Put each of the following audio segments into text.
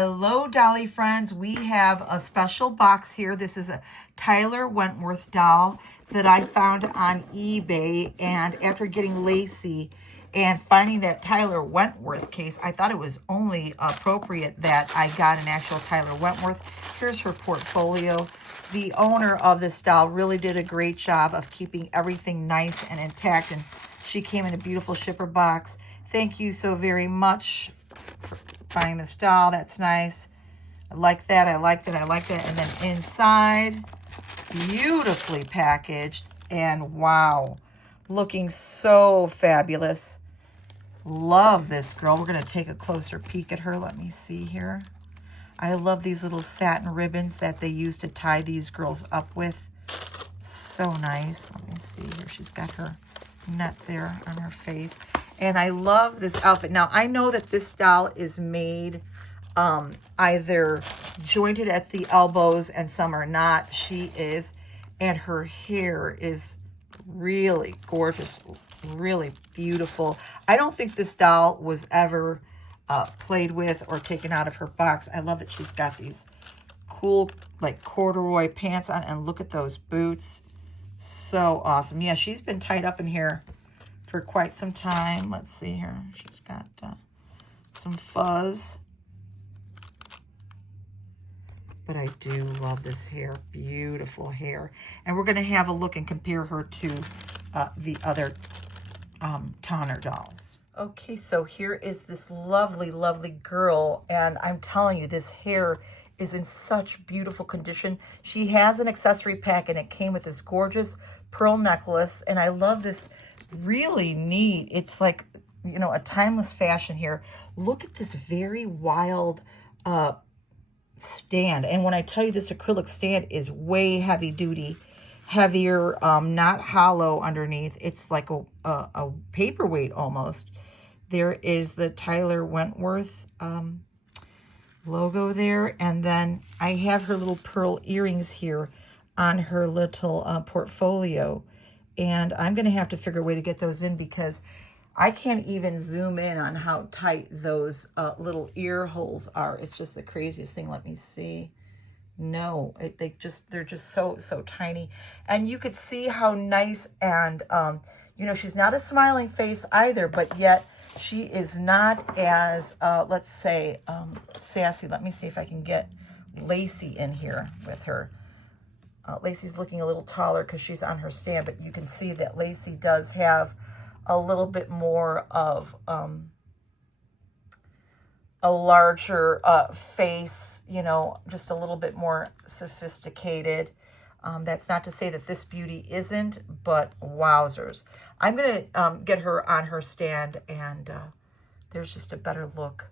Hello, Dolly friends. We have a special box here. This is a Tyler Wentworth doll that I found on eBay. And after getting Lacey and finding that Tyler Wentworth case, I thought it was only appropriate that I got an actual Tyler Wentworth. Here's her portfolio. The owner of this doll really did a great job of keeping everything nice and intact. And she came in a beautiful shipper box. Thank you so very much for buying this doll. That's nice. I like that. I like that. I like that. And then inside, beautifully packaged. And wow, looking so fabulous. Love this girl. We're going to take a closer peek at her. Let me see here. I love these little satin ribbons that they use to tie these girls up with. So nice. Let me see here. She's got her net there on her face. And I love this outfit. Now, I know that this doll is made either jointed at the elbows and some are not. She is. And her hair is really gorgeous, really beautiful. I don't think this doll was ever played with or taken out of her box. I love that she's got these cool like corduroy pants on. And look at those boots. So awesome. Yeah, she's been tied up in here for quite some time. Let's see here. She's got some fuzz. But I do love this hair. Beautiful hair. And we're going to have a look and compare her to the other Tonner dolls. Okay, so here is this lovely, lovely girl. And I'm telling you, this hair is in such beautiful condition. She has an accessory pack, and it came with this gorgeous pearl necklace. And I love this really neat. It's like, you know, a timeless fashion here. Look at this very wild stand. And when I tell you this acrylic stand is way heavy duty, heavier, not hollow underneath. It's like a paperweight almost. There is the Tyler Wentworth logo there. And then I have her little pearl earrings here on her little portfolio. And I'm going to have to figure a way to get those in because I can't even zoom in on how tight those little ear holes are. It's just the craziest thing. Let me see. No, they're just so tiny. And you could see how nice and, you know, she's not a smiling face either, but yet she is not as, let's say, sassy. Let me see if I can get Lacey in here with her. Lacey's looking a little taller because she's on her stand, but you can see that Lacey does have a little bit more of a larger face, you know, just a little bit more sophisticated. That's not to say that this beauty isn't, but wowzers. I'm going to get her on her stand, and there's just a better look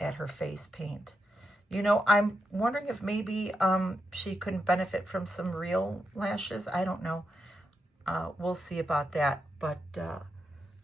at her face paint. You know, I'm wondering if maybe she couldn't benefit from some real lashes. I don't know. We'll see about that. But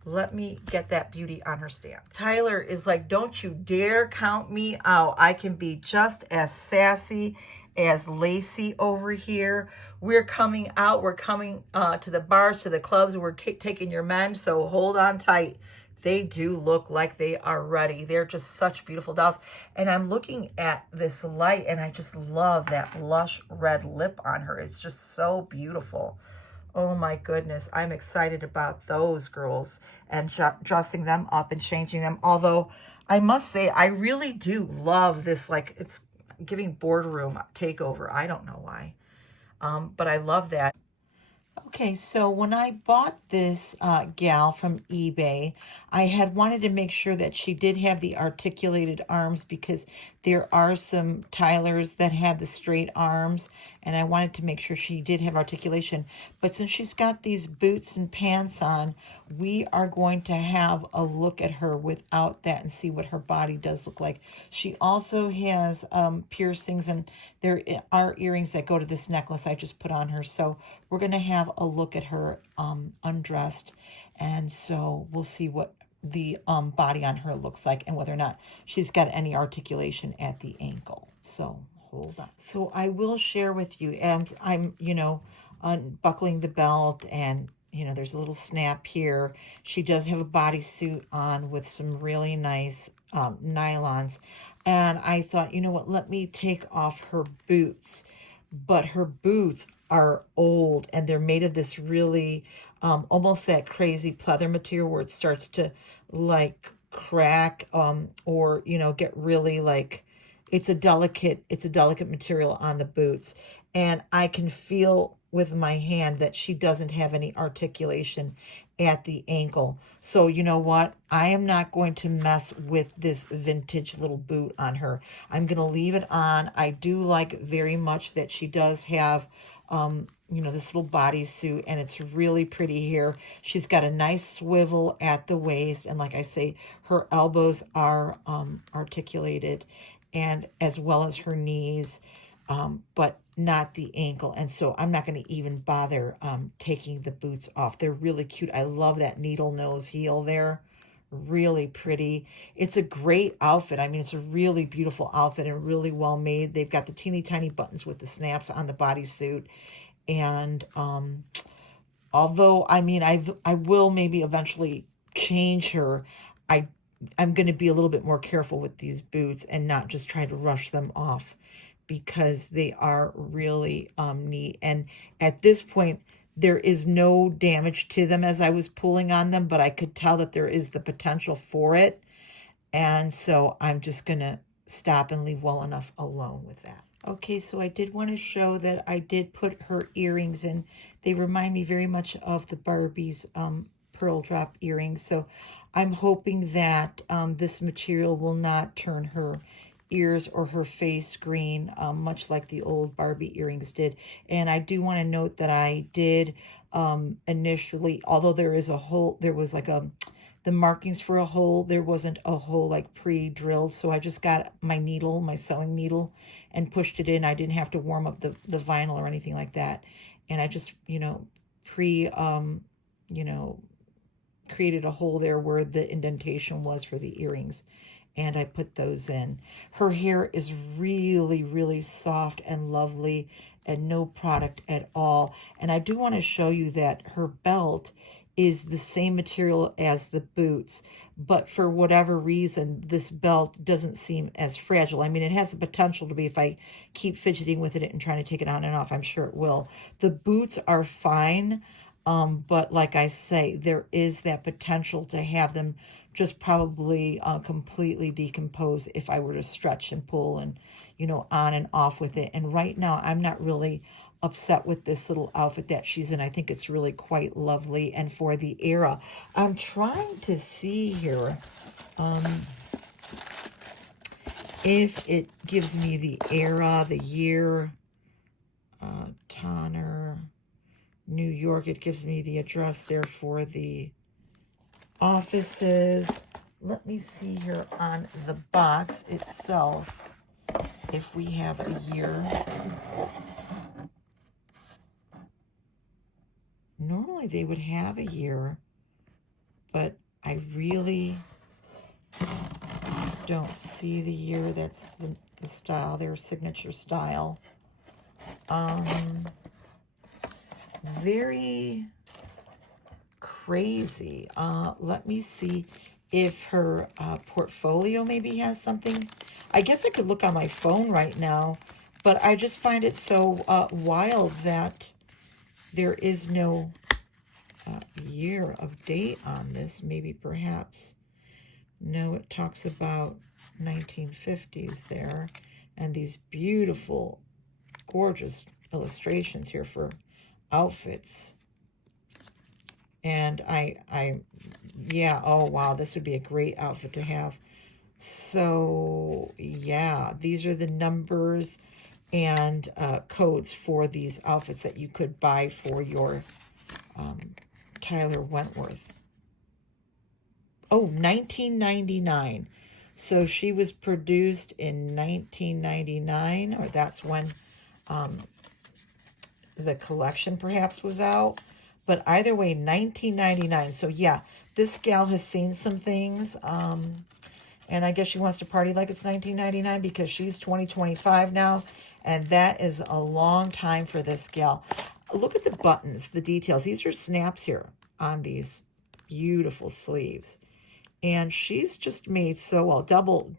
let me get that beauty on her stand. Tyler is like, don't you dare count me out. I can be just as sassy as Lacey over here. We're coming out. We're coming to the bars, to the clubs. We're taking your men, so hold on tight. They do look like they are ready. They're just such beautiful dolls. And I'm looking at this light, and I just love that lush red lip on her. It's just so beautiful. Oh my goodness. I'm excited about those girls and dressing them up and changing them. Although I must say, I really do love this, like it's giving boardroom takeover. I don't know why, but I love that. Okay, so when I bought this gal from eBay, I had wanted to make sure that she did have the articulated arms because there are some Tylers that had the straight arms, and I wanted to make sure she did have articulation. But since she's got these boots and pants on, we are going to have a look at her without that and see what her body does look like. She also has piercings, and there are earrings that go to this necklace I just put on her. So we're going to have a look at her undressed, and so we'll see what the body on her looks like and whether or not she's got any articulation at the ankle. So hold on. So I will share with you, and I'm, you know, unbuckling the belt, and you know, there's a little snap here. She does have a bodysuit on with some really nice nylons. And I thought, you know what, let me take off her boots. But her boots are old and they're made of this really, almost that crazy pleather material where it starts to like crack, or, you know, get really like, it's a delicate material on the boots. And I can feel with my hand that she doesn't have any articulation at the ankle. So you know what? I am not going to mess with this vintage little boot on her. I'm going to leave it on. I do like very much that she does have, you know, this little bodysuit, and it's really pretty here. She's got a nice swivel at the waist, and like I say, her elbows are articulated, and as well as her knees, but not the ankle. And so I'm not going to even bother taking the boots off. They're really cute. I love that needle nose heel there. Really pretty. It's a great outfit. I mean, it's a really beautiful outfit and really well made. They've got the teeny tiny buttons with the snaps on the bodysuit. And although, I mean, I will maybe eventually change her, I I'm going to be a little bit more careful with these boots and not just try to rush them off, because they are really neat. And at this point, there is no damage to them as I was pulling on them, but I could tell that there is the potential for it. And so I'm just going to stop and leave well enough alone with that. Okay, so I did want to show that I did put her earrings in. They remind me very much of the Barbie's pearl drop earrings. So I'm hoping that this material will not turn her ears or her face green, much like the old Barbie earrings did. And I do want to note that I did initially, although there is a hole, there was like the markings for a hole, there wasn't a hole like pre-drilled. So I just got my needle, my sewing needle, and pushed it in. I didn't have to warm up the vinyl or anything like that. And I just, you know, created a hole there where the indentation was for the earrings. And I put those in. Her hair is really, really soft and lovely and no product at all. And I do want to show you that her belt is the same material as the boots, but for whatever reason, this belt doesn't seem as fragile. I mean, it has the potential to be if I keep fidgeting with it and trying to take it on and off. I'm sure it will. The boots are fine, but like I say, there is that potential to have them just probably completely decompose if I were to stretch and pull and, you know, on and off with it. And right now, I'm not really upset with this little outfit that she's in. I think it's really quite lovely, and for the era. I'm trying to see here if it gives me the era, the year, Tonner, New York. It gives me the address there for the offices. Let me see here on the box itself if we have a year. Normally they would have a year, but I really don't see the year. That's the style, their signature style. Very crazy. Let me see if her portfolio maybe has something. I guess I could look on my phone right now, but I just find it so wild that there is no year of date on this. Maybe perhaps. No, it talks about 1950s there, and these beautiful, gorgeous illustrations here for outfits. And yeah, oh wow, this would be a great outfit to have. So yeah, these are the numbers and codes for these outfits that you could buy for your Tyler Wentworth. Oh, 1999. So she was produced in 1999, or that's when the collection perhaps was out. But either way, 1999. So yeah, this gal has seen some things. And I guess she wants to party like it's 1999 because she's 2025 now. And that is a long time for this gal. Look at the buttons, the details. These are snaps here on these beautiful sleeves. And she's just made so well. Double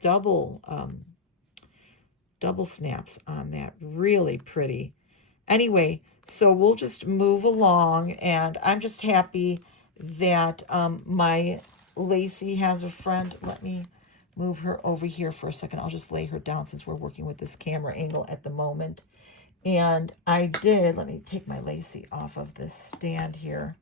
double snaps on that. Really pretty. Anyway, so we'll just move along, and I'm just happy that my Lacey has a friend. Let me move her over here for a second. I'll just lay her down since we're working with this camera angle at the moment. And I did, let me take my Lacey off of this stand here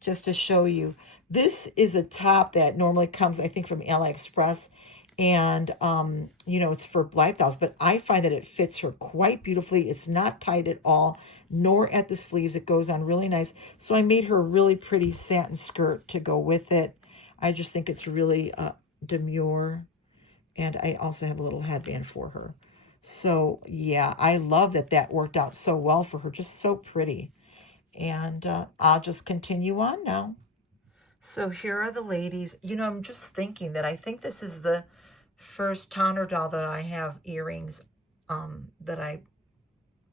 just to show you. This is a top that normally comes, I think, from AliExpress. And, you know, it's for Blythe, but I find that it fits her quite beautifully. It's not tight at all, nor at the sleeves. It goes on really nice. So I made her a really pretty satin skirt to go with it. I just think it's really demure. And I also have a little headband for her. So, yeah, I love that that worked out so well for her. Just so pretty. And I'll just continue on now. So here are the ladies. You know, I'm just thinking that I think this is the first Tonner doll that I have earrings that I,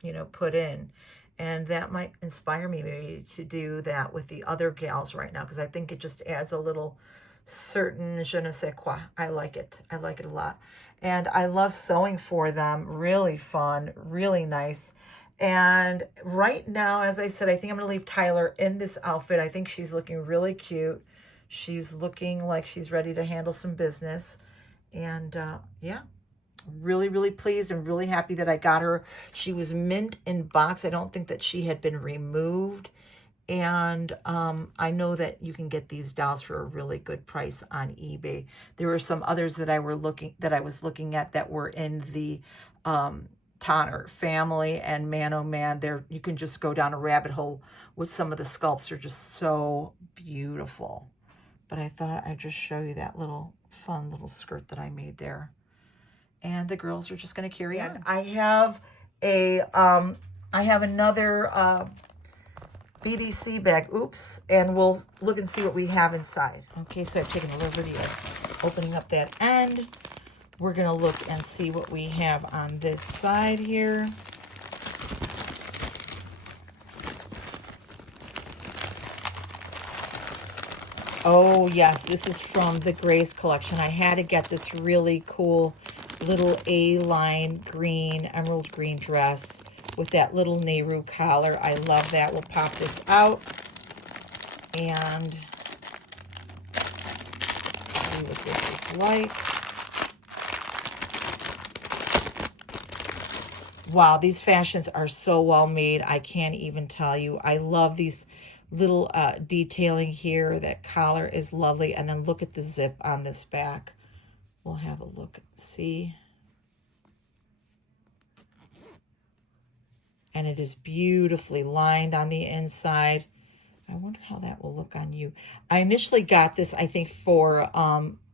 you know, put in. And that might inspire me maybe to do that with the other gals right now, because I think it just adds a little certain je ne sais quoi. I like it. I like it a lot. And I love sewing for them. Really fun, really nice. And right now, as I said, I think I'm going to leave Tyler in this outfit. I think she's looking really cute. She's looking like she's ready to handle some business. And yeah, really, really pleased and really happy that I got her. She was mint in box. I don't think that she had been removed. And I know that you can get these dolls for a really good price on eBay. There were some others that I was looking at that were in the Tonner family, and man, oh man, there you can just go down a rabbit hole with some of the sculpts. They're just so beautiful. But I thought I'd just show you that little fun little skirt that I made there. And the girls are just going to carry on. I have another BDC bag. Oops. And we'll look and see what we have inside. Okay, so I've taken a liberty of opening up that end. We're going to look and see what we have on this side here. Oh, yes, this is from the Grace collection. I had to get this really cool little A-line green, emerald green dress with that little Nehru collar. I love that. We'll pop this out and see what this is like. Wow, these fashions are so well made. I can't even tell you. I love these little detailing here. That collar is lovely. And then look at the zip on this back. We'll have a look and see. And it is beautifully lined on the inside. I wonder how that will look on you. I initially got this, I think, for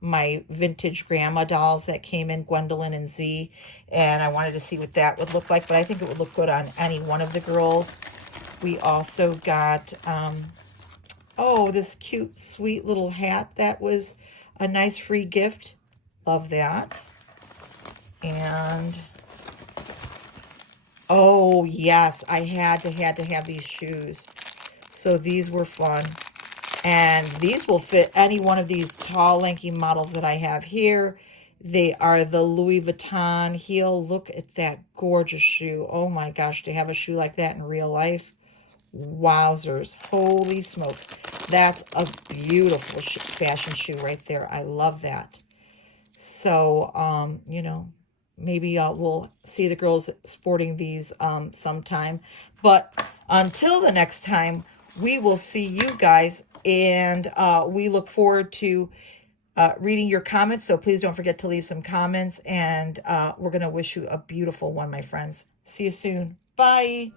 my vintage grandma dolls that came in, Gwendolyn and Z. And I wanted to see what that would look like. But I think it would look good on any one of the girls. We also got, oh, this cute, sweet little hat. That was a nice free gift. Love that. And, oh, yes, I had to have these shoes. So these were fun. And these will fit any one of these tall, lanky models that I have here. They are the Louis Vuitton heel. Look at that gorgeous shoe. Oh, my gosh, to have a shoe like that in real life. Wowzers. Holy smokes. That's a beautiful fashion shoe right there. I love that. So, you know, maybe we'll see the girls sporting these sometime. But until the next time, we will see you guys. And we look forward to reading your comments. So please don't forget to leave some comments. And we're going to wish you a beautiful one, my friends. See you soon. Bye.